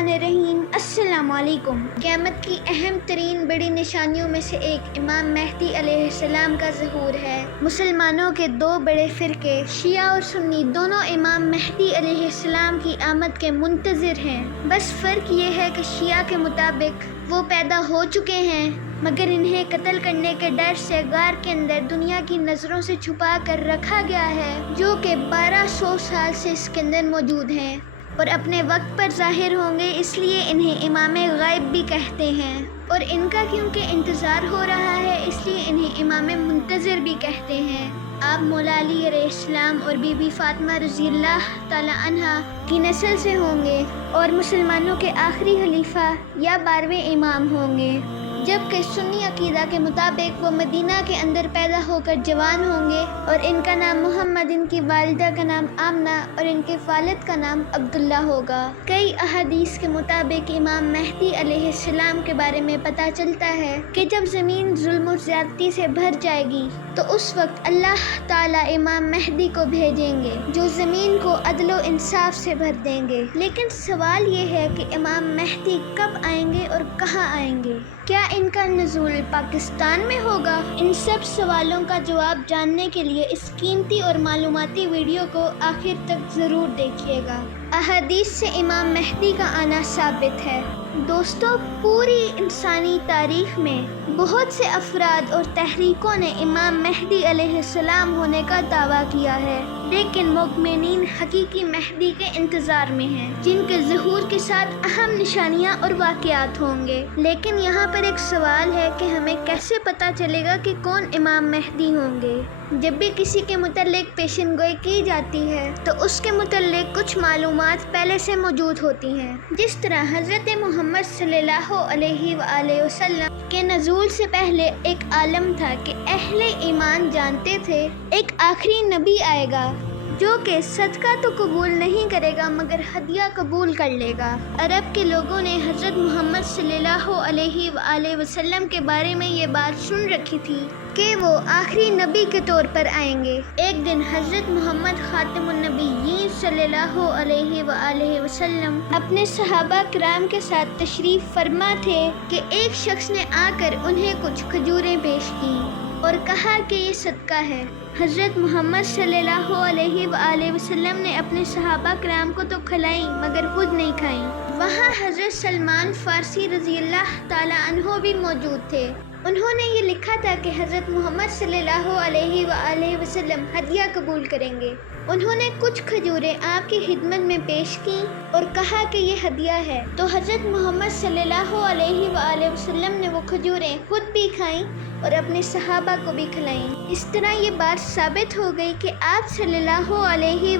बिस्मिल्लाहिर्रहमानिर्रहीम। अस्सलाम वालेकुम। क़यामत की अहम तरीन बड़ी निशानियों में से एक इमाम मेहदी अलैहिस्सलाम का ज़हूर है। मुसलमानों के दो बड़े फ़िरके शिया और सुन्नी दोनों इमाम मेहदी अलैहिस्सलाम की आमद के मुंतज़िर हैं। बस फ़र्क ये है कि शिया के मुताबिक वो पैदा हो चुके हैं मगर इन्हें कत्ल करने के डर से गार के अंदर दुनिया की नज़रों से छुपा कर रखा गया है, जो कि 1200 साल से इसके अंदर मौजूद हैं और अपने वक्त पर ज़ाहिर होंगे, इसलिए इन्हें इमाम गायब भी कहते हैं। और इनका क्योंकि इंतज़ार हो रहा है इसलिए इन्हें इमाम मुंतज़िर भी कहते हैं। आप मौला अली अलैहिस्सलाम और बीबी फातिमा रज़ियल्लाह ताला अन्हा की नस्ल से होंगे और मुसलमानों के आखिरी खलीफा या 12वें इमाम होंगे, जबकि सुन्नी अकीदा के मुताबिक वो मदीना के अंदर पैदा होकर जवान होंगे और इनका नाम मोहम्मद, इनकी वालिदा का नाम आमना और इनके वालिद का नाम अब्दुल्ला होगा। कई अहादीस के मुताबिक इमाम मेहदी अलैहिस्सलाम के बारे में पता चलता है कि जब ज़मीन जुल्म और ज़्यादती से भर जाएगी तो उस वक्त अल्लाह ताला इमाम मेहदी को भेजेंगे जो ज़मीन को अदल व इंसाफ से भर देंगे। लेकिन सवाल ये है कि इमाम मेहदी कब आएंगे और कहाँ आएंगे? क्या इनका नुज़ूल पाकिस्तान में होगा? इन सब सवालों का जवाब जानने के लिए इस कीमती और मालूमाती वीडियो को आखिर तक ज़रूर देखिएगा। अहादीस से इमाम मेहदी का आना साबित है। दोस्तों, पूरी इंसानी तारीख़ में बहुत से अफराद और तहरीकों ने इमाम मेहदी अलैहिस्सलाम होने का दावा किया है, लेकिन मुमिनीन हकीकी मेहदी के इंतज़ार में हैं, जिनके ज़हूर के साथ अहम निशानियाँ और वाक़यात होंगे। लेकिन यहाँ पर एक सवाल है कि हमें कैसे पता चलेगा कि कौन इमाम मेहदी होंगे? जब भी किसी के मुतल्लिक़ पेशन गोई की जाती है तो उसके मुतल्लिक़ कुछ मालूमात पहले से मौजूद होती हैं। जिस तरह हज़रत मोहम्मद सल्लल्लाहु अलैहि वसल्लम के नज़ूल से पहले एक आलम था कि अहले ईमान जानते थे एक आखिरी नबी आएगा जो कि सदका तो कबूल नहीं करेगा मगर हदिया कबूल कर लेगा। अरब के लोगों ने हज़रत मोहम्मद सल्लल्लाहु अलैहि वसल्लम के बारे में ये बात सुन रखी थी कि वो आखिरी नबी के तौर पर आएंगे। एक दिन हज़रत मोहम्मद ख़ातिमुन नबिय्यीन सल्लल्लाहु अलैहि वसल्लम अपने सहाबा किराम के साथ तशरीफ़ फरमा थे कि एक शख्स ने आकर उन्हें कुछ खजूरें पेश की और कहा कि ये सदका है। हज़रत मोहम्मद सल्लल्लाहु अलैहि वसल्लम ने अपने सहाबा किराम को तो खिलाई मगर खुद नहीं खाई। वहाँ हज़रत सलमान फ़ारसी रज़ियल्लाह ताला अन्हो भी मौजूद थे। उन्होंने ये लिखा था कि हज़रत मोहम्मद सल्लल्लाहु अलैहि वसल्लम हदिया कबूल करेंगे। उन्होंने कुछ खजूरें आपकी खिदमत में पेश की और कहा कि ये हदिया है, तो हज़रत मोहम्मद सल्लल्लाहु अलैहि वसल्लम ने वो खजूरें खुद भी खाईं और अपने सहाबा को भी खिलाईं। इस तरह ये बात साबित हो गई कि आप सल्लल्लाहु अलैहि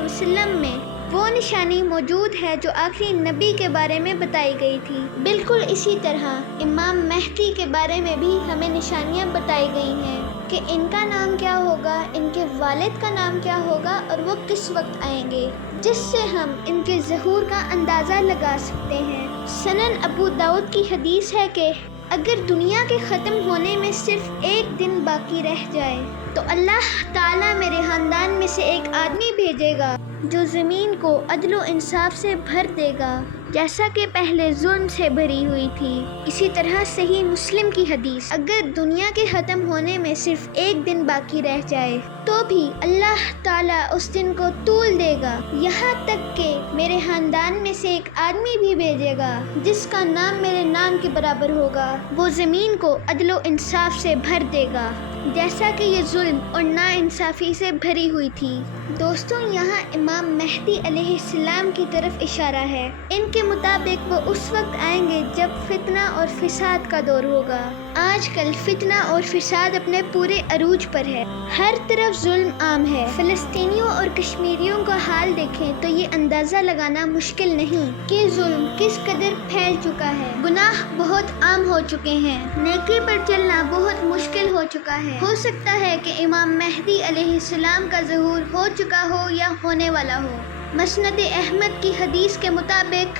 वसल्लम में वो निशानी मौजूद है जो आखिरी नबी के बारे में बताई गई थी। बिल्कुल इसी तरह इमाम मेहदी के बारे में भी हमें निशानियाँ बताई गई हैं कि इनका नाम क्या होगा, इनके वालिद का नाम क्या होगा और वो किस वक्त आएंगे, जिससे हम इनके ज़हूर का अंदाज़ा लगा सकते हैं। सनन अबू दाऊद की हदीस है कि अगर दुनिया के ख़त्म होने में सिर्फ एक दिन बाकी रह जाए तो अल्लाह ताला मेरे ख़ानदान में से एक आदमी भेजेगा जो ज़मीन को अदल व इंसाफ से भर देगा जैसा कि पहले जुल्म से भरी हुई थी। इसी तरह सही मुस्लिम की हदीस, अगर दुनिया के ख़त्म होने में सिर्फ एक दिन बाकी रह जाए तो भी अल्लाह ताला उस दिन को तूल देगा, यहाँ तक कि मेरे ख़ानदान में से एक आदमी भी भेजेगा जिसका नाम मेरे नाम के बराबर होगा। वो ज़मीन को अदल व इंसाफ से भर देगा जैसा कि ये जुल्म और नाइंसाफ़ी से भरी हुई थी। दोस्तों, यहाँ इमाम मेहदी अलैहिस्सलाम की तरफ इशारा है। इनके मुताबिक वो उस वक्त आएंगे जब फितना और फिसाद का दौर होगा। आजकल फितना और फिसाद अपने पूरे अरूज पर है, हर तरफ जुल्म आम है। फ़लस्तीनियों और कश्मीरियों का हाल देखें तो ये अंदाज़ा लगाना मुश्किल नहीं कि जुल्म किस कदर फैल चुका है। गुनाह बहुत आम हो चुके हैं, नेकी पर चलना बहुत मुश्किल हो चुका है। हो सकता है कि इमाम मेहदी अलैहिस्सलाम का ज़हूर हो चुका हो या होने वाला हो। मसनद अहमद की हदीस के मुताबिक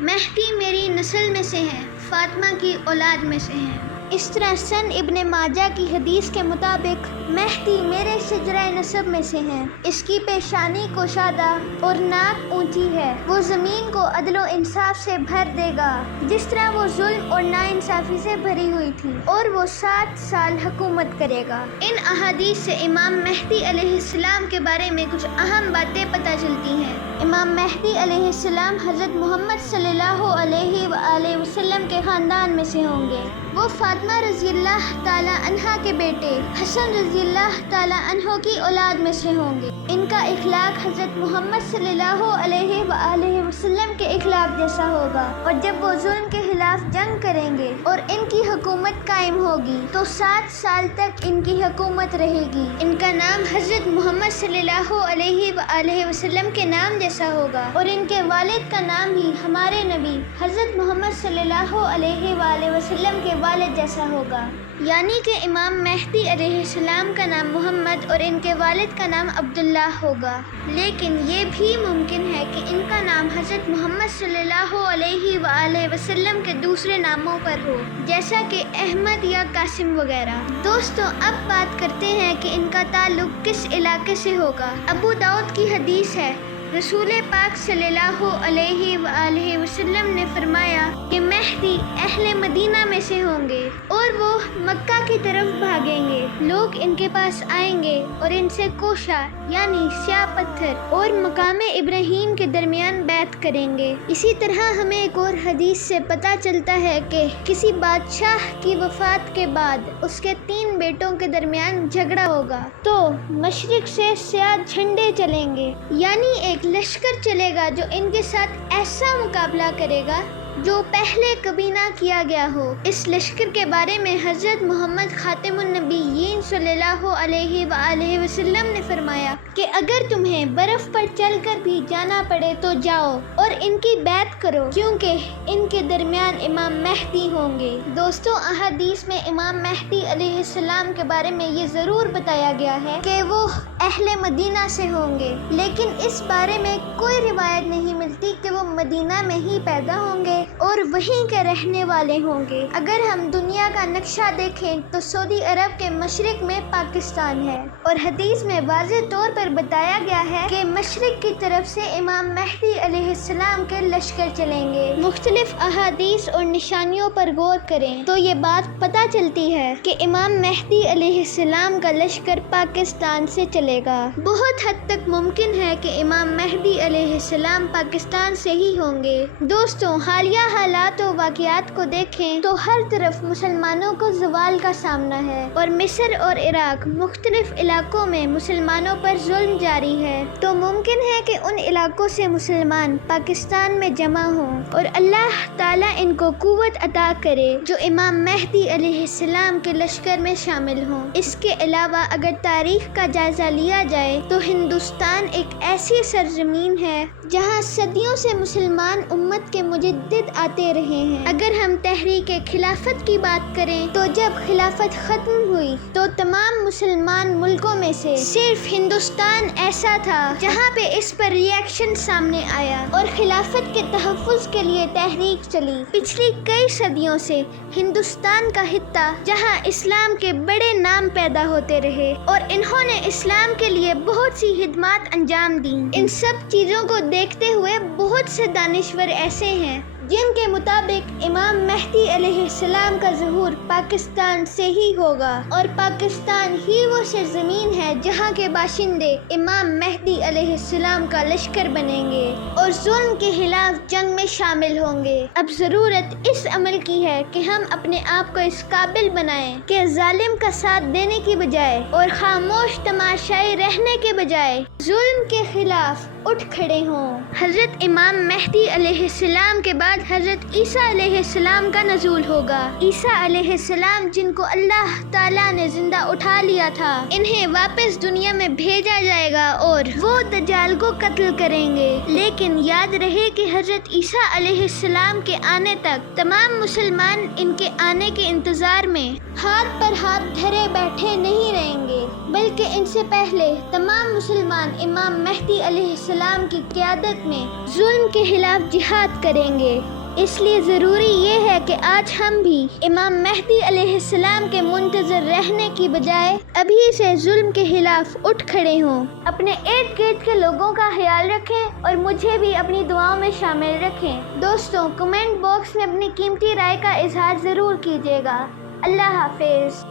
मेहदी मेरी नस्ल में से है, फातिमा की औलाद में से है। इस तरह सन इब्न माजा की हदीस के मुताबिक मेहदी मेरे शजरा नसब में से हैं। इसकी पेशानी कोशादा और नाक ऊंची है। वो ज़मीन को अदलो इंसाफ से भर देगा जिस तरह वो जुल्म और नाइंसाफ़ी से भरी हुई थी, और वो 7 साल हुकूमत करेगा। इन अहादीस से इमाम मेहदी अलैहिस्सलाम के बारे में कुछ अहम बातें पता चलती हैं। इमाम मेहदी अलैहिस्सलाम हज़रत मोहम्मद सल्लल्लाहु अलैहि वसल्लम के ख़ानदान में से होंगे। वो फातिमा रज़ियल्लाहु ताला अन्हा के बेटे हसन रज़ियल्लाहु ताला अन्हो की औलाद में से होंगे। इनका इखलाक हज़रत मोहम्मद सल्लल्लाहु अलैहि वसल्लम के इखलाक जैसा होगा, और जब वो जुल्म के खिलाफ जंग करेंगे और इनकी हुकूमत कायम होगी तो 7 साल तक इनकी हुकूमत रहेगी। इनका नाम हज़रत मोहम्मद सल्लल्लाहु अलैहि वसल्लम के नाम जैसा होगा, और इनके वालिद का नाम भी हमारे नबी हज़रत मोहम्मद सल्लल्लाहु अलैहि वसल्लम के वालिद जैसा होगा। यानी कि इमाम मेहदी अलैहिस्सलाम का नाम मोहम्मद और इनके वालिद का नाम अब्दुल्ला होगा। लेकिन ये भी मुमकिन है कि इनका नाम हज़रत मोहम्मद सल्लल्लाहु अलैहि वसल्लम के दूसरे नामों पर हो, जैसा कि अहमद या कासिम वगैरह। दोस्तों, अब बात करते हैं कि इनका ताल्लुक किस इलाके से होगा। अबू दाऊद की हदीस है, रसूल पाक सल्लल्लाहु अलैहि वसल्लम ने फरमाया कि मेहदी अहले मदीना में से होंगे और वो मक्का की तरफ भागेंगे। लोग इनके पास आएंगे और इनसे कोशा यानी स्याह पत्थर और मकाम इब्राहीम के दरमियान बैत करेंगे। इसी तरह हमें एक और हदीस से पता चलता है कि किसी बादशाह की वफात के बाद उसके 3 बेटों के दरमियान झगड़ा होगा तो मशरिक से स्याह झंडे चलेंगे, यानी एक लश्कर चलेगा जो इनके साथ ऐसा मुकाबला करेगा जो पहले कभी ना किया गया हो। इस लश्कर के बारे में हज़रत मोहम्मद खातिमुन नबीयीन सल्लल्लाहु अलैहि वसल्लम ने फरमाया कि अगर तुम्हें बर्फ़ पर चलकर भी जाना पड़े तो जाओ और इनकी बैत करो, क्योंकि इनके दरमियान इमाम मेहदी होंगे। दोस्तों, अहादीस में इमाम मेहदी अलैहिस्सलाम के बारे में ये ज़रूर बताया गया है कि वो अहले मदीना से होंगे, लेकिन इस बारे में कोई रिवायत नहीं मिलती कि वो मदीना में ही पैदा होंगे और वहीं के रहने वाले होंगे। अगर हम दुनिया का नक्शा देखें तो सऊदी अरब के मशरिक में पाकिस्तान है, और हदीस में वाज़ेह तौर पर बताया गया है कि मशरिक की तरफ से इमाम मेहदी अलैहिस्सलाम के लश्कर चलेंगे। मुख्तलिफ अहादीस और निशानियों पर गौर करें तो ये बात पता चलती है कि इमाम मेहदी अलैहिस्सलाम का लश्कर पाकिस्तान से चलेगा। बहुत हद तक मुमकिन है कि इमाम मेहदी अलैहिस्सलाम पाकिस्तान से ही होंगे। दोस्तों, हालिया हालात और वाक़ियात को देखें तो हर तरफ मुसलमानों को ज़वाल का सामना है, और मिस्र और इराक मुख्तलिफ इलाकों में मुसलमानों पर जुल्म जारी है। तो मुमकिन है कि उन इलाकों से मुसलमान पाकिस्तान में जमा हों और अल्लाह ताला इनको कुव्वत अता करे जो इमाम मेहदी अलैहिस्सलाम के लश्कर में शामिल हों। इसके अलावा अगर तारीख का जायज़ा लिया जाए तो हिंदुस्तान एक ऐसी सरजमीन है जहाँ सदियों से मुसलमान उम्मत के मुजद्दिद आते रहे हैं। अगर हम तहरीक खिलाफत की बात करें तो जब खिलाफत ख़त्म हुई तो तमाम मुसलमान मुल्कों में से सिर्फ हिंदुस्तान ऐसा था जहाँ पे इस पर रिएक्शन सामने आया और खिलाफत के तहफ़्फ़ुज़ के लिए तहरीक चली। पिछली कई सदियों से हिंदुस्तान का हिस्सा जहाँ इस्लाम के बड़े नाम पैदा होते रहे और इन्होंने इस्लाम के लिए बहुत सी खिदमत अंजाम दी। इन सब चीज़ों को देखते हुए बहुत से दानिश्वर ऐसे हैं जिनके मुताबिक इमाम मेहदी अलैहिस्सलाम का ज़हूर पाकिस्तान से ही होगा, और पाकिस्तान ही वो सरजमीन है जहाँ के बाशिंदे इमाम मेहदी अलैहिस्सलाम का लश्कर बनेंगे और जुल्म के खिलाफ जंग में शामिल होंगे। अब ज़रूरत इस अमल की है कि हम अपने आप को इस काबिल बनाएं कि जालिम का साथ देने की बजाय और खामोश तमाशाई रहने के बजाय जुल्म के खिलाफ उठ खड़े हों। हज़रत इमाम मेहदी अलैहिस्सलाम के बाद हज़रत ईसा अलैहिस्सलाम का नज़ूल होगा। ईसा अलैहिस्सलाम जिनको अल्लाह ताला ने जिंदा उठा लिया था, इन्हें वापस दुनिया में भेजा जाएगा और वो दज्जाल को कत्ल करेंगे। लेकिन याद रहे कि हज़रत ईसा अलैहिस्सलाम के आने तक तमाम मुसलमान इनके आने के इंतज़ार में हाथ पर हाथ धरे बैठे नहीं रहेंगे, बल्कि इनसे पहले तमाम मुसलमान इमाम मेहदी अलैहिस्सलाम की क़यादत में जुल्म के खिलाफ जिहाद करेंगे। اس لیے ضروری یہ ہے کہ آج ہم بھی امام مہدی علیہ السلام کے منتظر رہنے کی بجائے ابھی سے ظلم کے خلاف اٹھ کھڑے ہوں، اپنے ارد گرد کے لوگوں کا خیال رکھیں اور مجھے بھی اپنی دعاؤں میں شامل رکھیں۔ دوستوں، کمنٹ باکس میں اپنی قیمتی رائے کا اظہار ضرور کیجیے گا۔ اللہ حافظ۔